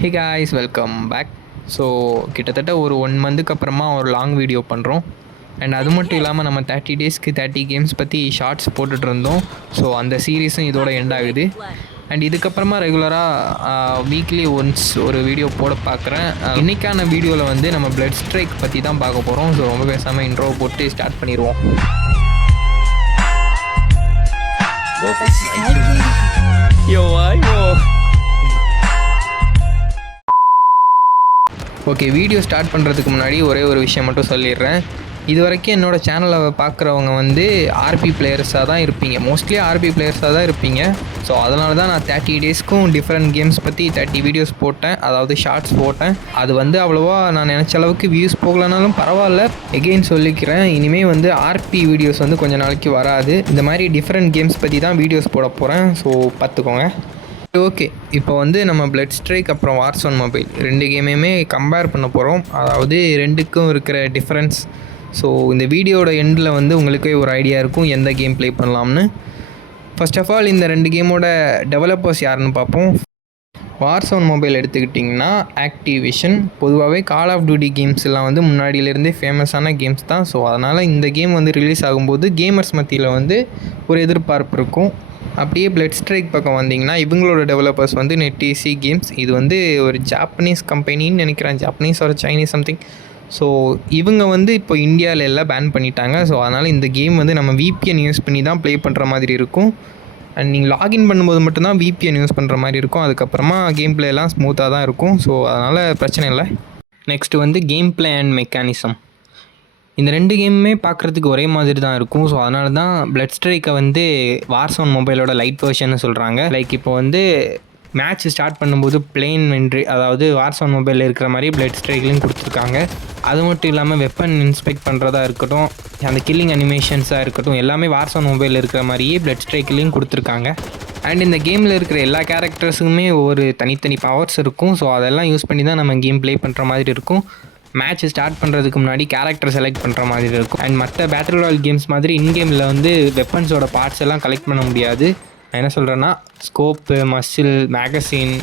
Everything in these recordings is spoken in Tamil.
ஹே காய்ஸ், வெல்கம் பேக். ஸோ கிட்டத்தட்ட ஒரு 1 மந்த்துக்கு அப்புறமா ஒரு லாங் வீடியோ பண்ணுறோம். அண்ட் அது மட்டும் இல்லாமல் நம்ம 30 டேஸ்க்கு 30 கேம்ஸ் பற்றி ஷார்ட்ஸ் போட்டுட்டு இருந்தோம். ஸோ அந்த சீரீஸும் இதோட எண்ட் ஆகுது. அண்ட் இதுக்கப்புறமா ரெகுலராக வீக்லி ஒன்ஸ் ஒரு வீடியோ போட பார்க்குறேன். இன்றைக்கான வீடியோவில் வந்து நம்ம பிளட் ஸ்ட்ரைக் பற்றி தான் பார்க்க போகிறோம். ஸோ ரொம்ப பேசாமல் இன்ட்ரோ போட்டு ஸ்டார்ட் பண்ணிடுவோம். ஓகே, வீடியோ ஸ்டார்ட் பண்ணுறதுக்கு முன்னாடி ஒரே ஒரு விஷயம் மட்டும் சொல்லிடுறேன். இது வரைக்கும் என்னோடய சேனலை பார்க்குறவங்க வந்து ஆர்பி பிளேயர்ஸாக தான் இருப்பீங்க. மோஸ்ட்லி ஆர்பி பிளேயர்ஸாக தான் இருப்பீங்க. ஸோ அதனால தான் நான் 30 டேஸ்க்கும் டிஃப்ரெண்ட் கேம்ஸ் பற்றி 30 வீடியோஸ் போட்டேன், அதாவது ஷார்ட்ஸ் போட்டேன். அது வந்து அவ்வளோவா நான் நினச்ச அளவுக்கு வியூஸ் போகலனாலும் பரவாயில்ல. எகெயின் சொல்லிக்கிறேன், இனிமேல் வந்து ஆர்பி வீடியோஸ் வந்து கொஞ்சம் நாளைக்கு வராது. இந்த மாதிரி டிஃப்ரெண்ட் கேம்ஸ் பற்றி தான் வீடியோஸ் போட போகிறேன். ஸோ பார்த்துக்கோங்க. ஓகே, இப்போ வந்து நம்ம பிளட் ஸ்ட்ரைக் அப்புறம் வார்சோன் மொபைல் 2 கேமையுமே கம்பேர் பண்ண போகிறோம். அதாவது ரெண்டுக்கும் இருக்கிற டிஃப்ரென்ஸ். ஸோ இந்த வீடியோட எண்டில் வந்து உங்களுக்கே ஒரு ஐடியா இருக்கும் எந்த கேம் ப்ளே பண்ணலாம்னு. ஃபர்ஸ்ட் ஆஃப் ஆல் இந்த 2 கேமோட டெவலப்பர்ஸ் யாருன்னு பார்ப்போம். வார்சோன் மொபைல் எடுத்துக்கிட்டிங்கன்னா ஆக்டிவிஷன். பொதுவாகவே கால் ஆஃப் டியூட்டி கேம்ஸ் எல்லாம் வந்து முன்னாடியிலேருந்தே ஃபேமஸான கேம்ஸ் தான். ஸோ அதனால் இந்த கேம் வந்து ரிலீஸ் ஆகும்போது கேமர்ஸ் மத்தியில் வந்து ஒரு எதிர்பார்ப்பு இருக்கும். அப்படியே பிளட் ஸ்ட்ரைக் பக்கம் வந்திங்கன்னா இவங்களோட டெவலப்பர்ஸ் வந்து நெட்ஈசி கேம்ஸ். இது வந்து ஒரு ஜாப்பனீஸ் கம்பெனின்னு நினைக்கிறேன், ஜாப்பனீஸ் ஒரு சைனீஸ் சம்திங். ஸோ இவங்க வந்து இப்போ இந்தியாவில் எல்லாம் பேன் பண்ணிட்டாங்க. ஸோ அதனால் இந்த கேம் வந்து நம்ம விபிஎன் யூஸ் பண்ணி தான் ப்ளே பண்ணுற மாதிரி இருக்கும். அண்ட் நீங்கள் லாகின் பண்ணும்போது மட்டும்தான் விபிஎன் யூஸ் பண்ணுற மாதிரி இருக்கும். அதுக்கப்புறமா கேம் பிளே எல்லாம் ஸ்மூத்தாக தான் இருக்கும். ஸோ அதனால் பிரச்சனை இல்லை. நெக்ஸ்ட்டு வந்து கேம் பிளே அண்ட் மெக்கானிசம். இந்த 2 கேமுமே பார்க்குறதுக்கு ஒரே மாதிரி தான் இருக்கும். ஸோ அதனால தான் பிளட் ஸ்ட்ரைக்கை வந்து வார்சோன் மொபைலோட லைட் வெர்ஷன்னு சொல்கிறாங்க. லைக் இப்போ வந்து மேட்ச் ஸ்டார்ட் பண்ணும்போது பிளெயின் வென்ட்ரி, அதாவது வார்சோன் மொபைலில் இருக்கிற மாதிரி பிளட் ஸ்ட்ரைக்லையும் கொடுத்துருக்காங்க. அது மட்டும் இல்லாமல் வெப்பன் இன்ஸ்பெக்ட் பண்ணுறதா இருக்கட்டும், அந்த கில்லிங் அனிமேஷன்ஸாக இருக்கட்டும், எல்லாமே வார்சோன் மொபைலில் இருக்கிற மாதிரியே பிளட் ஸ்ட்ரைக்லையும் கொடுத்துருக்காங்க. அண்ட் இந்த கேமில் இருக்கிற எல்லா கேரக்டர்ஸுக்குமே ஒரு தனித்தனி பவர்ஸ் இருக்கும். ஸோ அதெல்லாம் யூஸ் பண்ணி தான் நம்ம கேம் ப்ளே பண்ணுற மாதிரி இருக்கும். மேட்ச் ஸ்டார்ட் பண்ணுறதுக்கு முன்னாடி கேரக்டர் செலக்ட் பண்ணுற மாதிரி இருக்கும். அண்ட் மற்ற பேட்டில் ராயல் கேம்ஸ் மாதிரி இன்கேமில் வந்து வெப்பன்ஸோட பார்ட்ஸ் எல்லாம் கலெக்ட் பண்ண முடியாது. நான் என்ன சொல்கிறேன்னா, ஸ்கோப்பு, மசில், மேகசின்,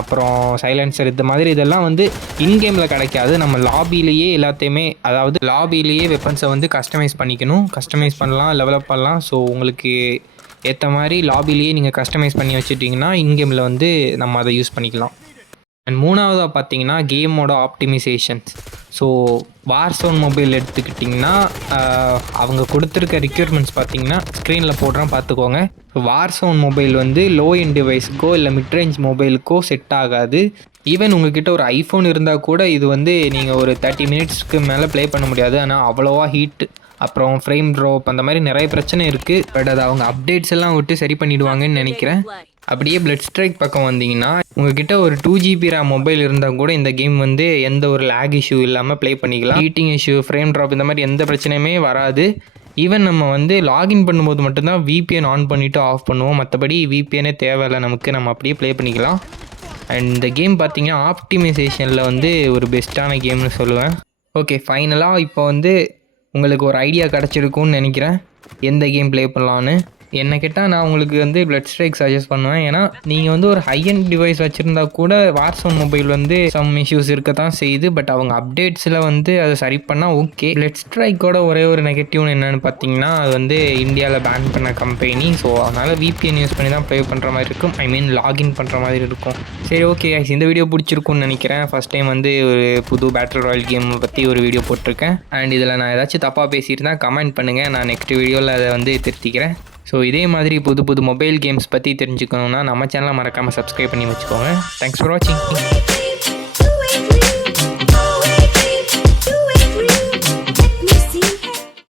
அப்புறம் சைலன்சர், இந்த மாதிரி இதெல்லாம் வந்து இன்கேமில் கிடைக்காது. நம்ம லாபிலேயே எல்லாத்தையுமே, அதாவது லாபிலேயே வெப்பன்ஸை வந்து கஸ்டமைஸ் பண்ணிக்கணும். கஸ்டமைஸ் பண்ணலாம், டெவலப் பண்ணலாம். ஸோ உங்களுக்கு ஏற்ற மாதிரி லாபிலேயே நீங்கள் கஸ்டமைஸ் பண்ணி வச்சுட்டிங்கன்னா இன்கேமில் வந்து நம்ம அதை யூஸ் பண்ணிக்கலாம். அண்ட் மூணாவதாக பார்த்தீங்கன்னா கேமோட ஆப்டிமைசேஷன்ஸ். ஸோ வார்சோன் மொபைல் எடுத்துக்கிட்டிங்கன்னா அவங்க கொடுத்துருக்க ரிக்யூர்மெண்ட்ஸ் பார்த்தீங்கன்னா ஸ்க்ரீனில் போடுறோம், பார்த்துக்கோங்க. வார்சோன் மொபைல் வந்து லோ எண்ட் டிவைஸுக்கோ இல்லை மிட்ரேஞ்ச் மொபைலுக்கோ செட் ஆகாது. ஈவன் உங்கள்கிட்ட ஒரு ஐஃபோன் இருந்தால் கூட இது வந்து நீங்கள் ஒரு 30 மினிட்ஸ்க்கு மேலே ப்ளே பண்ண முடியாது. ஆனால் அவ்வளோவா ஹீட், அப்புறம் ஃப்ரேம் ட்ராப், அந்த மாதிரி நிறைய பிரச்சனை இருக்குது. பட் அதை அவங்க அப்டேட்ஸ் எல்லாம் விட்டு சரி பண்ணிவிடுவாங்கன்னு நினைக்கிறேன். அப்படியே பிளட் ஸ்ட்ரைக் பக்கம் வந்தீங்கன்னா உங்ககிட்ட ஒரு 2 GB RAM மொபைல் இருந்தால் கூட இந்த கேம் வந்து எந்த ஒரு லேக் இஷ்யூ இல்லாமல் ப்ளே பண்ணிக்கலாம். ஹீட்டிங் இஷ்யூ, ஃப்ரேம் ட்ராப், இந்த மாதிரி எந்த பிரச்சனையுமே வராது. ஈவன் நம்ம வந்து லாகின் பண்ணும்போது மட்டும்தான் விபிஎன் ஆன் பண்ணிவிட்டு ஆஃப் பண்ணுவோம். மற்றபடி விபிஎனே தேவையில்லை நமக்கு, நம்ம அப்படியே ப்ளே பண்ணிக்கலாம். அண்ட் இந்த கேம் பார்த்தீங்கன்னா ஆப்டிமைசேஷனில் வந்து ஒரு பெஸ்ட்டான கேம்னு சொல்லுவேன். ஓகே, ஃபைனலாக இப்போ வந்து உங்களுக்கு ஒரு ஐடியா கிடச்சிருக்கும்னு நினைக்கிறேன் எந்த கேம் ப்ளே பண்ணலான்னு. என்ன கேட்டால் நான் உங்களுக்கு வந்து பிளட் ஸ்ட்ரைக் சஜஸ்ட் பண்ணுவேன். ஏன்னா நீங்கள் வந்து ஒரு ஹை அண்ட் டிவைஸ் வச்சுருந்தா கூட வார்சோன் மொபைல் வந்து சம் இஷ்யூஸ் இருக்க தான் செய்யுது. பட் அவங்க அப்டேட்ஸில் வந்து அதை சரி பண்ணால் ஓகே. பிளட் ஸ்ட்ரைக்கோட ஒரே ஒரு நெகட்டிவ்னு என்னென்னு பார்த்தீங்கன்னா, அது வந்து இந்தியாவில் பேன் பண்ண கம்பெனி. ஸோ அதனால் விபிஎன் யூஸ் பண்ணி தான் ப்ளே பண்ணுற மாதிரி இருக்கும். ஐ மீன் லாகின் பண்ணுற மாதிரி இருக்கும். சரி, ஓகே, இந்த வீடியோ பிடிச்சிருக்குன்னு நினைக்கிறேன். ஃபஸ்ட் டைம் வந்து ஒரு புது பேட்டில் ராயல் கேம் பற்றி ஒரு வீடியோ போட்டிருக்கேன். அண்ட் இதில் நான் ஏதாச்சும் தப்பாக பேசியிருந்தேன் கமெண்ட் பண்ணுங்கள், நான் நெக்ஸ்ட் வீடியோவில் அதை வந்து திருத்திக்கிறேன். ஸோ இதே மாதிரி புது புது மொபைல் கேம்ஸ் பற்றி தெரிஞ்சுக்கணுன்னா நம்ம சேனலை மறக்காமல் சப்ஸ்கிரைப் பண்ணி வச்சுக்கோங்க. தேங்க்ஸ் ஃபார் வாட்சிங்.